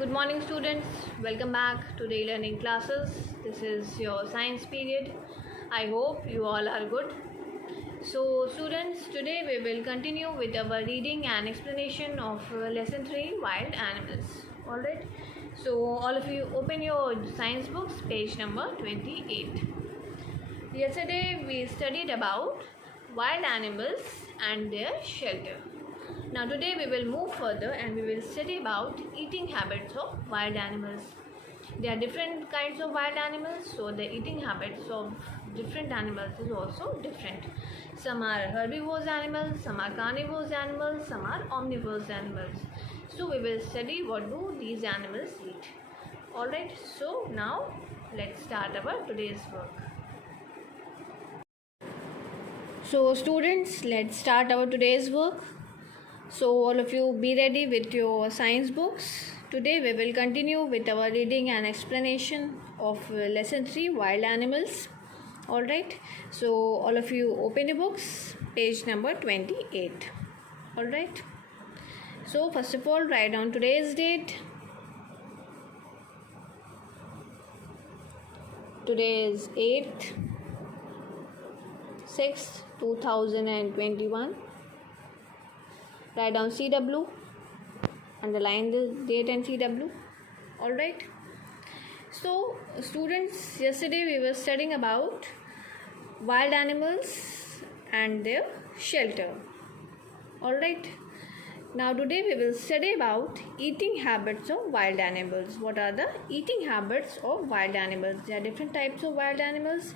Good morning, students. Welcome back to the learning classes. This is your science period. I hope you all are good. So, students, today we will continue with our reading and explanation of lesson 3, wild animals. Alright. So, all of you open your science books, page number 28. Yesterday we studied about wild animals and their shelter. Now today we will move further and we will study about eating habits of wild animals. There are different kinds of wild animals, so the eating habits of different animals is also different. Some are herbivorous animals, some are carnivorous animals, some are omnivorous animals. So we will study what do these animals eat. Alright, so now let's start our today's work. So students, let's start our today's work. So all of you be ready with your science books. Today we will continue with our reading and explanation of lesson 3, wild animals. Alright, so all of you open your books, page number 28. Alright, so first of all write down today's date. Today is 8th 6th 2021. Write down CW, underline the date and CW. Alright. So students, yesterday we were studying about wild animals and their shelter. Alright. Now today we will study about eating habits of wild animals. What are the eating habits of wild animals? There are different types of wild animals,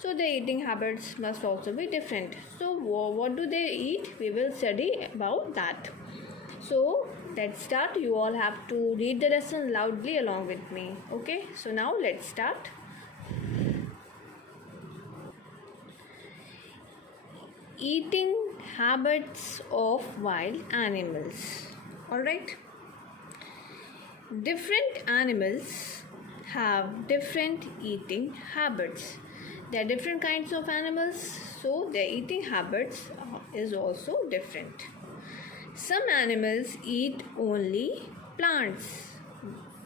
so their eating habits must also be different. So what do they eat? We will study about that. So let's start. You all have to read the lesson loudly along with me. Okay, so now let's start. Eating habits of wild animals. Alright. Different animals have different eating habits. There are different kinds of animals, so their eating habits is also different. Some animals eat only plants,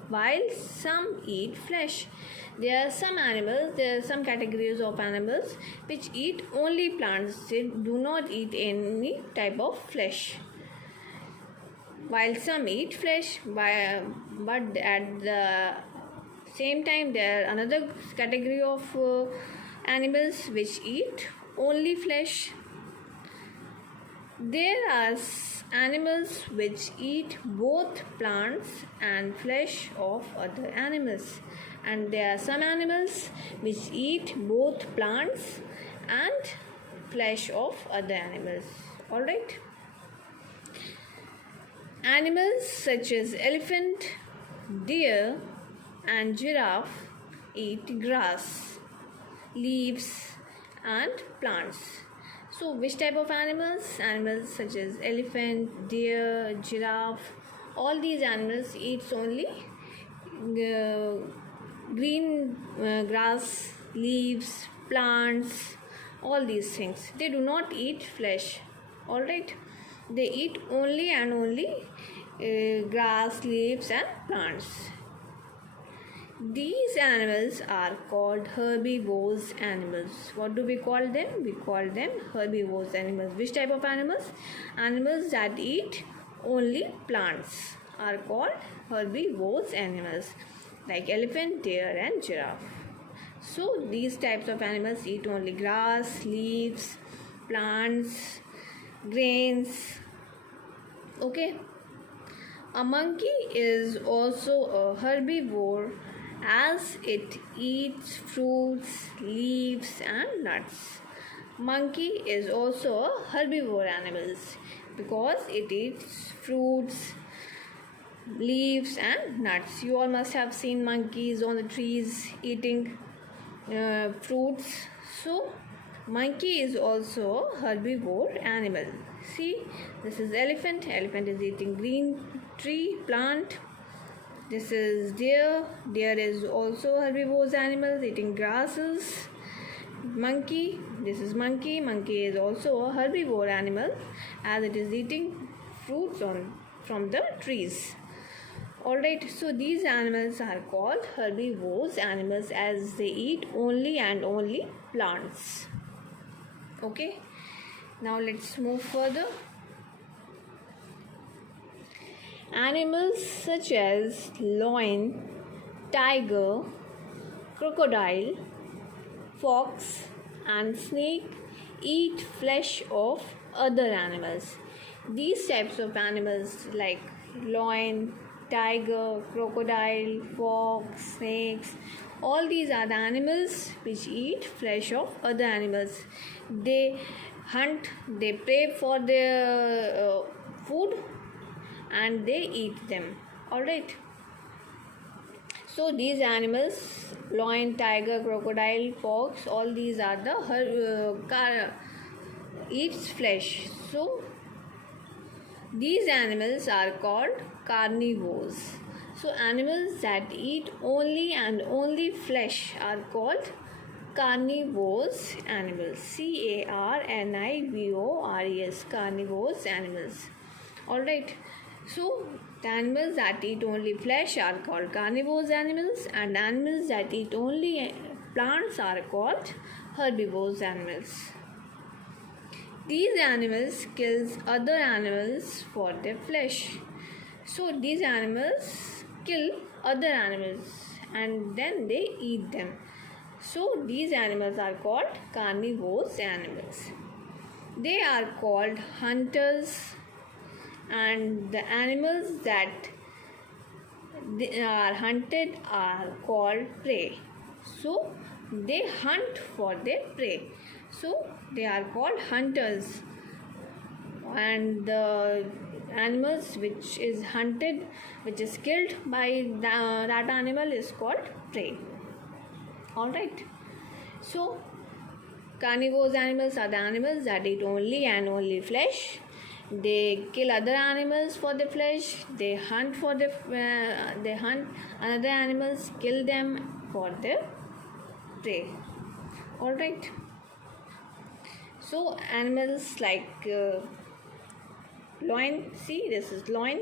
while some eat flesh. There are some categories of animals which eat only plants. They do not eat any type of flesh. While some eat flesh, but at the same time there are another category of animals which eat only flesh. There are animals which eat both plants and flesh of other animals, and there are some animals which eat both plants and flesh of other animals. Alright. Animals such as elephant, deer and giraffe eat grass, leaves and plants. So which type of animals? Animals such as elephant, deer, giraffe, all these animals eat only green grass, leaves, plants, all these things. They do not eat flesh. Alright, they eat only and only grass, leaves and plants. These animals are called herbivorous animals. What do we call them? We call them herbivorous animals. Which type of animals? Animals that eat only plants are called herbivorous animals, like elephant, deer and giraffe. So these types of animals eat only grass, leaves, plants, grains. Okay. A monkey is also a herbivore, as it eats fruits, leaves and nuts. Monkey is also a herbivore animal because it eats fruits, leaves and nuts. You all must have seen monkeys on the trees eating fruits. So monkey is also a herbivore animal. See, this is elephant. Elephant is eating green tree plant. This is deer. Deer is also a herbivorous animal eating grasses. Monkey. This is monkey. Monkey is also a herbivore animal as it is eating fruits from the trees. Alright, so these animals are called herbivorous animals as they eat only and only plants. Okay, now let's move further. Animals such as lion, tiger, crocodile, fox, and snake eat flesh of other animals. These types of animals like lion, tiger, crocodile, fox, snakes, all these are the animals which eat flesh of other animals. They hunt, they prey for their food and they eat them. Alright. So these animals, lion, tiger, crocodile, fox, all these are the eats flesh. So these animals are called carnivores. So animals that eat only and only flesh are called carnivorous animals. Carnivores, carnivorous animals. Alright. So the animals that eat only flesh are called carnivorous animals, and animals that eat only plants are called herbivorous animals. These animals kill other animals for their flesh. So these animals kill other animals and then they eat them. So these animals are called carnivorous animals. They are called hunters, and the animals that they are hunted are called prey. So they hunt for their prey. So they are called hunters, and the animals which is hunted, which is killed by that animal is called prey. Alright. So carnivorous animals are the animals that eat only and only flesh. They kill other animals for the flesh. They hunt another animals, kill them for their prey. Alright. So animals like lion, see this is lion.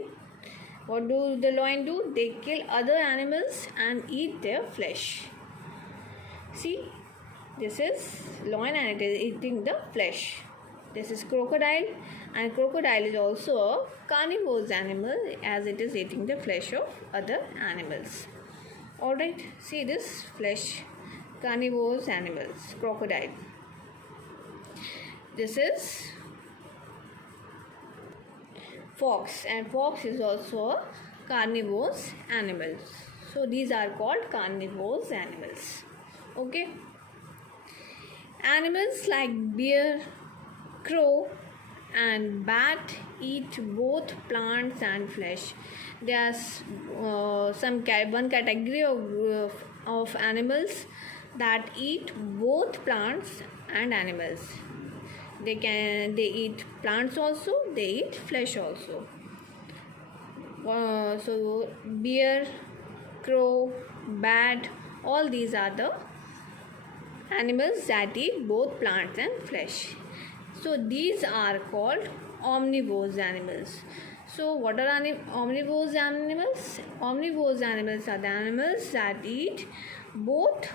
What do the lion do? They kill other animals and eat their flesh. See, this is lion and it is eating the flesh. This is crocodile, and crocodile is also a carnivorous animal as it is eating the flesh of other animals. Alright, see this flesh, carnivorous animals, crocodile. This is fox, and fox is also a carnivorous animal. So these are called carnivorous animals. Okay. Animals like bear, crow, and bat eat both plants and flesh. There are one category of animals that eat both plants and animals. They eat plants also, they eat flesh also. So bear, crow, bat, all these are the animals that eat both plants and flesh. So these are called omnivorous animals. So what are omnivorous animals? Omnivorous animals are the animals that eat both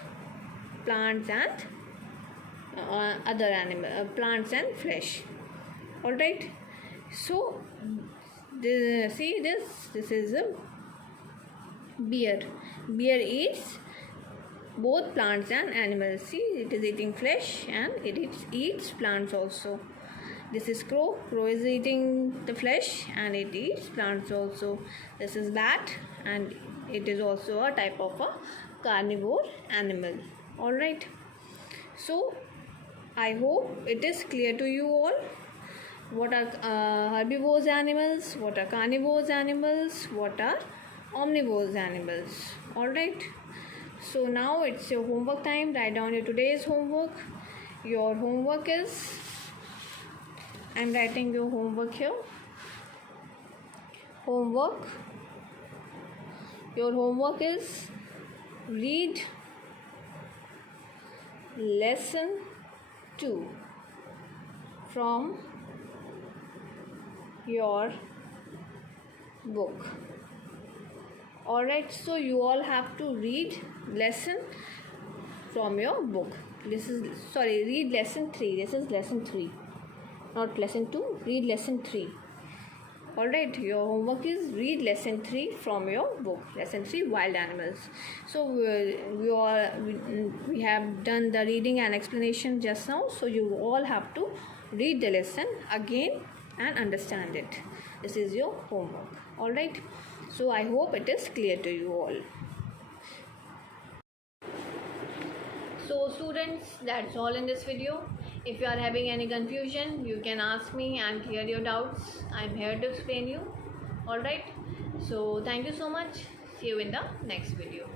plants and other plants and flesh. Alright. So see this is a bear. Bear eats both plants and animals. See, it is eating flesh and it eats plants also. This is crow. Crow is eating the flesh and it eats plants also. This is bat and it is also a type of a carnivore animal. Alright. So I hope it is clear to you all. What are herbivorous animals? What are carnivorous animals? What are omnivorous animals? Alright. So now it's your homework time. Write down your today's homework. Your homework is, I'm writing your homework here. Homework. Your homework is read lesson 2 from your book. Alright, so you all have to read lesson from your book. Read lesson 3. This is lesson 3, not lesson 2. Read lesson 3. Alright, your homework is read lesson 3 from your book. Lesson 3, wild animals. So we have done the reading and explanation just now. So you all have to read the lesson again and understand it. This is your homework. Alright, so I hope it is clear to you all. So students, that's all in this video. If you are having any confusion, you can ask me and clear your doubts. I'm here to explain you. Alright, so thank you so much. See you in the next video.